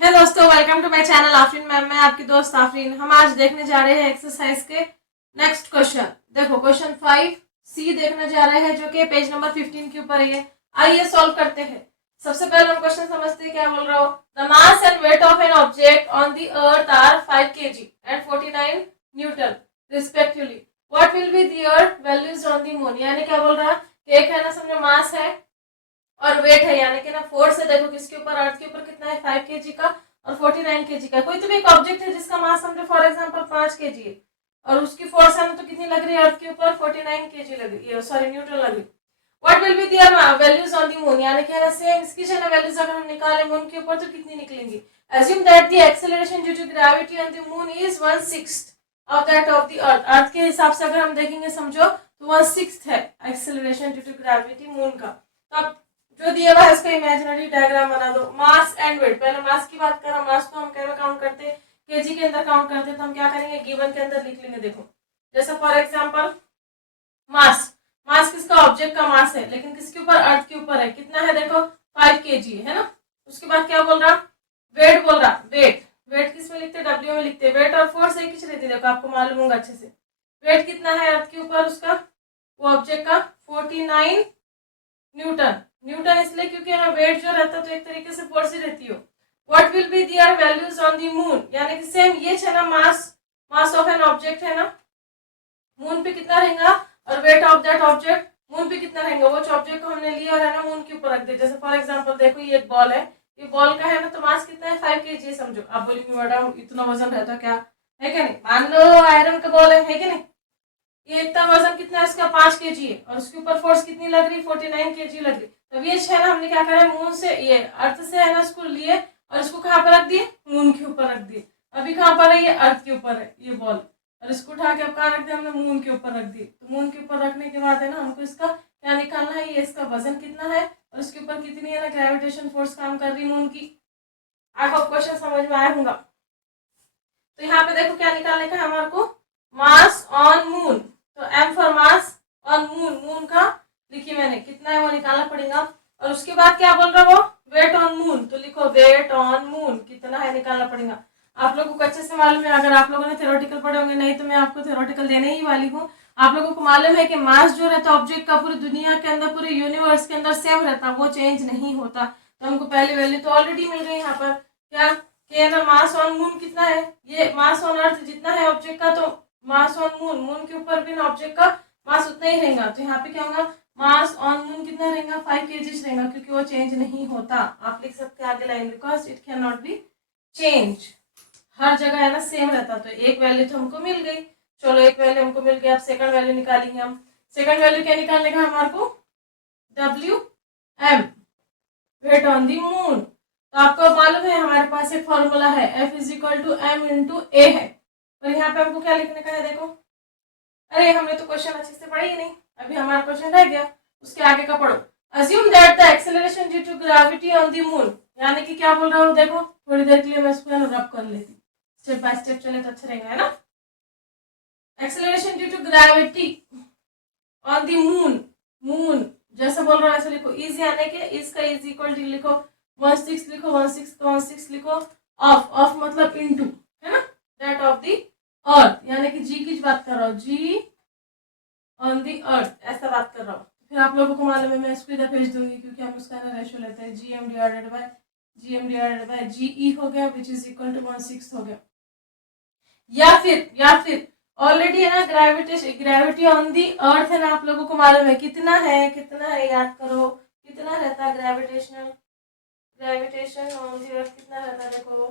है दोस्तों, welcome to my channel Afreen ma'am. मैं आपकी दोस्त आफरीन। हम आज देखने जा रहे हैं एक्सरसाइज के नेक्स्ट क्वेश्चन। देखो क्वेश्चन 5C देखने जा रहे हैं जो कि पेज नंबर 15 के ऊपर है। आइए सॉल्व करते हैं। सबसे पहले हम क्वेश्चन समझते हैं क्या बोल रहा हो। The mass and weight of an object on the earth are 5 kg एंड 49 newton respectively. What will be their values on the moon. यानी क्या बोल रहा है कि एक है ना, समझो मास है और वेट है, यानी कि ना फोर्स है। देखो किसके ऊपर, अर्थ के ऊपर कितना है 5 kg का और 49 kg का। कोई तो भी एक ऑब्जेक्ट है जिसका मास समझो फॉर एग्जांपल 5 kg है और उसकी फोर्स है तो कितनी लग रही है अर्थ के ऊपर 49 kg लग रही है, सॉरी न्यूटन लग रही है। What will be their values on the moon. यानी कि ना सेम इसकी जो है वैल्यूज अगर हम निकालें मून के ऊपर तो कितनी निकलेंगी। assume that the acceleration due to gravity on the moon is 1/6 of that of the earth। अर्थ के हिसाब से अगर हम देखेंगे समझो तो 1/6 है acceleration due to gravity moon का। तो अब जो दिया हुआ है इसका इमेजिनरी डायग्राम बना दो। मास एंड वेट, पहले मास की बात करें। मास को हम क्या काउंट करते हैं, केजी के अंदर काउंट करते हैं। तो हम क्या करेंगे, गिवन के अंदर लिख लेंगे। देखो जैसे फॉर एग्जांपल मास, मास किसका, ऑब्जेक्ट का मास है, लेकिन किसके ऊपर, अर्थ के ऊपर है। कितना है देखो 5 kg है ना। उसके बाद क्या बोल रहा, वेट बोल रहा। वेट, वेट किस में लिखते हैं, डब्ल्यू में लिखते हैं। वेट और फोर्स एक ही रहती है, देखो आपको मालूम होगा अच्छे से। वेट कितना है अर्थ के ऊपर उसका, वो ऑब्जेक्ट का 49 न्यूटन। न्यूटन इसलिए क्योंकि ना वेट जो रहता है तो एक तरीके से फोर्स ही रहती हो। What will be their values on the moon. यानी कि सेम ये है ना, मास, मास ऑफ एन ऑब्जेक्ट है ना, मून पे कितना रहेगा और weight of that object moon पे कितना रहेगा। वो ऑब्जेक्ट को हमने लिया और है ना मून के ऊपर रख दिया। जैसे फॉर एग्जांपल देखो ये एक बॉल है, ये बॉल का है ना तो मास कितना है 5 kg समझो। आप बोलेंगे मैडम इतना वजन रहता क्या, है क्या नहीं। मान लो आयरन का बॉल है कि नहीं, ये इतना वजन कितना है इसका 5 kg है और उसके ऊपर फोर्स कितनी लग रही 49 kg लग रही। तो ये है ना, हमने क्या करा है, मून से ये अर्थ से है ना इसको लिए और इसको कहाँ पर रख दिए, मून के ऊपर रख दिए। अभी कहाँ पर है, ये अर्थ के ऊपर है ये बॉल, और इसको उठा के अब कहाँ रख दिया हमने, मून के ऊपर रख दिए। तो मून के ऊपर रखने के बाद है ना हमको इसका क्या निकालना है, ये इसका वजन कितना है और उसके ऊपर कितनी है ना ग्रेविटेशन फोर्स काम कर रही मून की। आई होप क्वेश्चन समझ में आया होगा। तो यहाँ पे देखो क्या निकालने का है हमारे को, मास ऑन मून। तो M for mass on moon, moon का लिखी मैंने कितना है वो निकालना पड़ेगा। और उसके बाद क्या बोल रहा वो, वेट ऑन मून। तो लिखो वेट ऑन मून कितना है निकालना पड़ेगा। आप लोगों को अच्छे से मालूम है, अगर आप लोगों ने थ्योरेटिकल पढ़े होंगे, नहीं तो मैं आपको थ्योरेटिकल देने ही वाली हूँ। आप लोगों को मालूम है कि मास जो रहता है ऑब्जेक्ट का पूरी दुनिया के अंदर, पूरे यूनिवर्स के अंदर सेम रहता, वो चेंज नहीं होता। तो हमको पहली वैल्यू तो ऑलरेडी मिल गई यहाँ पर। क्या कि ना मास ऑन मून कितना है, ये मास ऑन अर्थ जितना है ऑब्जेक्ट का, तो मास ऑन मून, मून के ऊपर भी ना ऑब्जेक्ट का मास उतना ही रहेगा। तो यहाँ पे क्या होगा, मास ऑन मून कितना रहेगा 5 kg रहेगा, क्योंकि वो चेंज नहीं होता। आप लिख सकते हैं आगे line, because it can not be change. हर जगह है ना सेम रहता। तो एक वैल्यू तो हमको मिल गई। चलो एक वैल्यू हमको मिल गई, अब सेकंड वैल्यू निकालेंगे हम। सेकंड वैल्यू क्या निकालने का हमारे को, W M, weight on the moon. तो आपको मालूम है हमारे पास एक फॉर्मूला है, F is equal to m into a है। और यहाँ पे हमको क्या लिखने का है, देखो अरे हमने तो क्वेश्चन अच्छे से पढ़ा ही नहीं, अभी हमारा क्वेश्चन रह गया, उसके आगे का पढ़ो। Assume that the acceleration due to gravity on the moon. यानी कि क्या बोल रहा हूँ, देखो थोड़ी देर के लिए मैं इसको रब कर लेती, स्टेप बाय स्टेप चले तो अच्छा रहेगा, है ना। Acceleration due to gravity on the moon, moon जैसा बोल रहा है ऐसे लिखो। इज यानी कि इसका इज इक्वल टू लिखो 1/6 लिखो, 1/6 तो 1/6 लिखो। ऑफ, ऑफ मतलब इनटू, है ना, दैट ऑफ द अर्थ। यानी कि जी की बात कर रहा हूँ, जी ऑन द अर्थ ऐसा बात कर रहा हूँ। फिर आप लोगों को मालूम है मैं इसको इधर भेज दूंगी, क्योंकि हम उसका ना रेशियो लेते हैं, जी एम डिवाइडेड बाय जी ई हो गया, विच इज इक्वल टू 1/6 हो गया। या फिर ऑलरेडी है ना ग्रेविटेशन, ग्रेविटी ऑन दी अर्थ है ना, आप लोगों को मालूम है कितना है, कितना है याद करो, कितना रहता है ग्रेविटेशनल, ग्रेविटेशन ऑन दी अर्थ कितना रहता है, देखो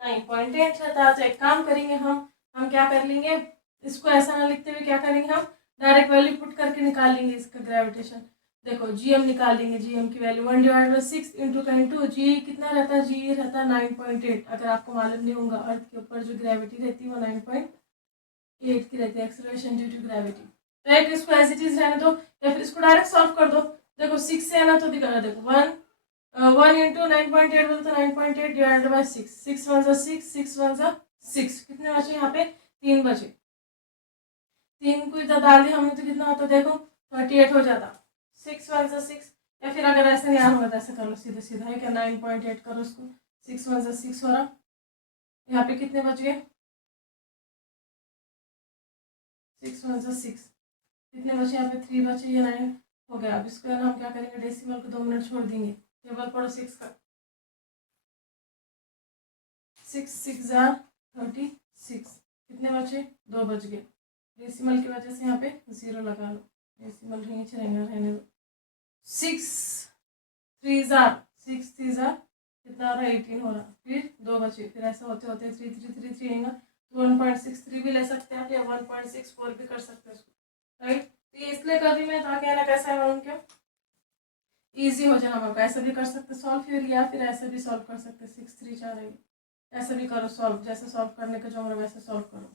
9.8 रहता है। तो एक काम करेंगे हम क्या कर लेंगे, इसको ऐसा ना लिखते हुए क्या करेंगे, हम डायरेक्ट वैल्यू पुट करके निकाल लेंगे इसका ग्रेविटेशन। देखो जीएम निकाल लेंगे, जीएम की वैल्यू 1/6 इंटू टेन टू, जी कितना रहता है, जी रहता है 9.8। अगर आपको मालूम नहीं होगा, अर्थ के ऊपर जो ग्रेविटी रहती है वो 9.8 की रहती है, एक्सेलरेशन ड्यू टू ग्रेविटी। तो एक इसको एज इट इज रहने दो, या फिर इसको डायरेक्ट सॉल्व कर दो। देखो 6 से है ना तो दिखा, देखो 1 इंटू 9.8 बोलते 9.8 डिवाइडेड बाई 6, 6 1 जा 6, 6 1 जा 6, कितने बचे यहाँ पे 3 बचे। 3 को इधर डाल दिया हमने तो कितना होता, देखो 38 हो जाता, 6 1 जा 6। या फिर अगर ऐसे नहीं आ होगा तो ऐसे कर लो सीधे सीधा, है क्या 9.8 करो उसको 6 1 से 6 हो रहा, यहाँ पे कितने बच गए, 6 1 से 6, कितने बचे यहाँ पे 3 बचे, ये 9 हो गया। अब इसको है ना हम क्या करेंगे, डेसिमल को 2 मिनट छोड़ देंगे, टेबल पढ़ो 6 का, 6 6 36, कितने बचे, 2 बच गए। डेसिमल की वजह से यहाँ पे 0 लगा लो, डेसिमल नीचे रहने दो। 6 3 कितना हो रहा है, 18 हो रहा, फिर 2 बचे, फिर ऐसा होते होते 3 3 3 3 आएगा, तो 1.63 भी ले सकते हैं, या 1.64 भी कर सकते हैं इसको, राइट। तो ये इसलिए कर दी मैं ताकि है ना कैसा है हम क्या ईजी हो जाए हमको, ऐसा भी कर सकते सॉल्व फिर, या फिर ऐसे भी सॉल्व कर सकते, 6 3 4 आएगी, ऐसे भी करो सॉल्व, जैसे सॉल्व करने का जो हमारा वैसे सॉल्व करो।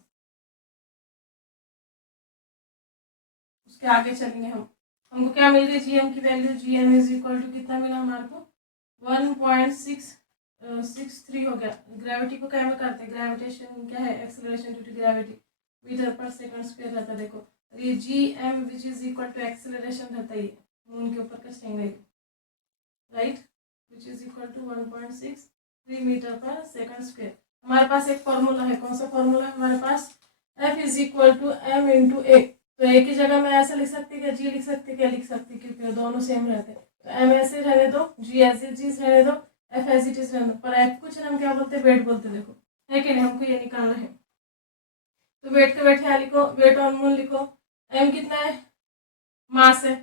उसके आगे चलेंगे हम, हमको क्या मिल गई, जीएम की value, GM is equal to कितना मिला हमारे को, 1.663 हो गया। ग्रेविटी को क्या में करते हैं, ग्रेविटेशन क्या है, acceleration due to gravity, metre पर सेकंड स्क्वायर रहता है। देखो ये G M which is equal to acceleration रहता है, मून के ऊपर का strength, right, which is equal to 1.63 metre पर सेकंड स्क्वायर। हमारे पास एक फॉर्मूला है, कौन सा फॉर्मूला है हमारे पास, f is equal to m into a. तो ए की जगह मैं ऐसा लिख सकती क्या, जी लिख सकती, क्या लिख सकती, क्योंकि दोनों सेम रहते हैं। तो एम ऐसे रहने दो, जी एज इट इज रहने दो, एफ एज इट इज रहने दो, पर एफ कुछ हम क्या बोलते हैं, वेट बोलते, देखो है कि नहीं, हमको ये निकालना है। तो वेट का वेट यहाँ लिखो, वेट ऑन मून लिखो, एम कितना है, मास है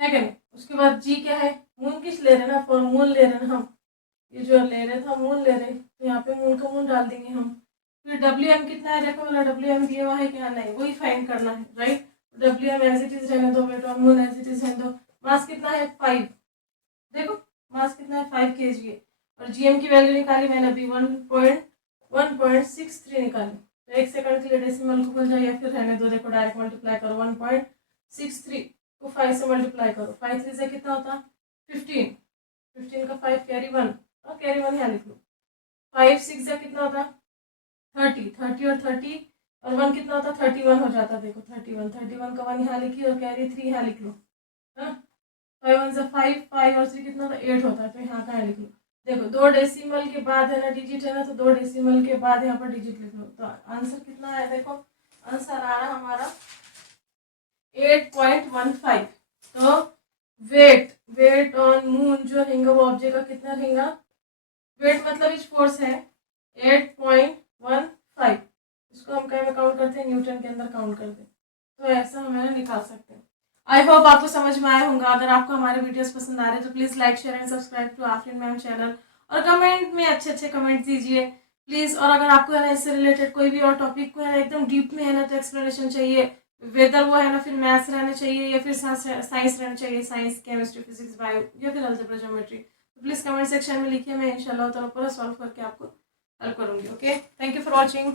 कि नहीं। उसके बाद जी क्या है, मून किस ले रहे हैं ना, फॉर मून ले रहे हैं हम, ये जो ले रहे थे मून ले रहे, तो यहाँ पे मून का मून डाल देंगे हम। फिर डब्ल्यू एम कितना है, देखो मेरा डब्ल्यू एम दिया हुआ है क्या, नहीं, वही फाइंड करना है, right. W M as it is रहने दो, weight on moon as it is रहने दो। मास कितना है, 5, देखो मास कितना है, 5 kg है। और जीएम की वैल्यू निकाली मैंने अभी 1.63 निकाली। तो 1 सेकंड के लिए डेसिमल को भूल जाए, या फिर रहने दो, देखो डायरेक्ट मल्टीप्लाई करो, 1.63 को 5 से मल्टीप्लाई करो, 5 3 से कितना होता, 15, 15 का 5 कैरी 1, और कैरी 1 यहाँ लिख लो। 5 6 से कितना होता, 30, 30 और 30 और 1 कितना होता, 31 हो जाता, देखो 31 का 1 यहाँ लिखी, और कैरी 3 यहाँ लिख लो, हाँ। 5 1 से 5, 5 और 3 कितना होता, 8 होता है, तो यहाँ का लिख लो। देखो 2 डेसिमल के बाद है ना डिजिट है ना, तो 2 डेसिमल के बाद यहाँ पर डिजिट लिख लो। तो आंसर कितना है, देखो आंसर आ रहा हमारा 8.15। तो वेट ऑन मून जो रहेगा वो ऑब्जेक्ट का कितना रहेगा, वेट मतलब इच फोर्स है 8.15, इसको हम क्या में काउंट करते हैं, न्यूटन के अंदर काउंट करते हैं। तो ऐसा हमें निकाल सकते हैं। आई होप आपको समझ में आया होगा। अगर आपको हमारे वीडियोस पसंद आ रहे हैं तो please like share and subscribe to Afreen ma'am channel, और कमेंट में अच्छे अच्छे कमेंट दीजिए प्लीज़। और अगर आपको है ना इससे रिलेटेड कोई भी और टॉपिक को है ना एकदम डीप में है ना तो एक्सप्लेनेशन चाहिए, वेदर वो है ना फिर मैथ्स रहना चाहिए या फिर साइंस रहना चाहिए, साइंस केमिस्ट्री फिजिक्स बायो या फिर अलजेब्रा ज्योमेट्री, तो प्लीज़ कमेंट सेक्शन में लिखिए, मैं इंशाल्लाह पूरा सॉल्व करके आपको हेल्प करूँगी। Okay, thank you for watching.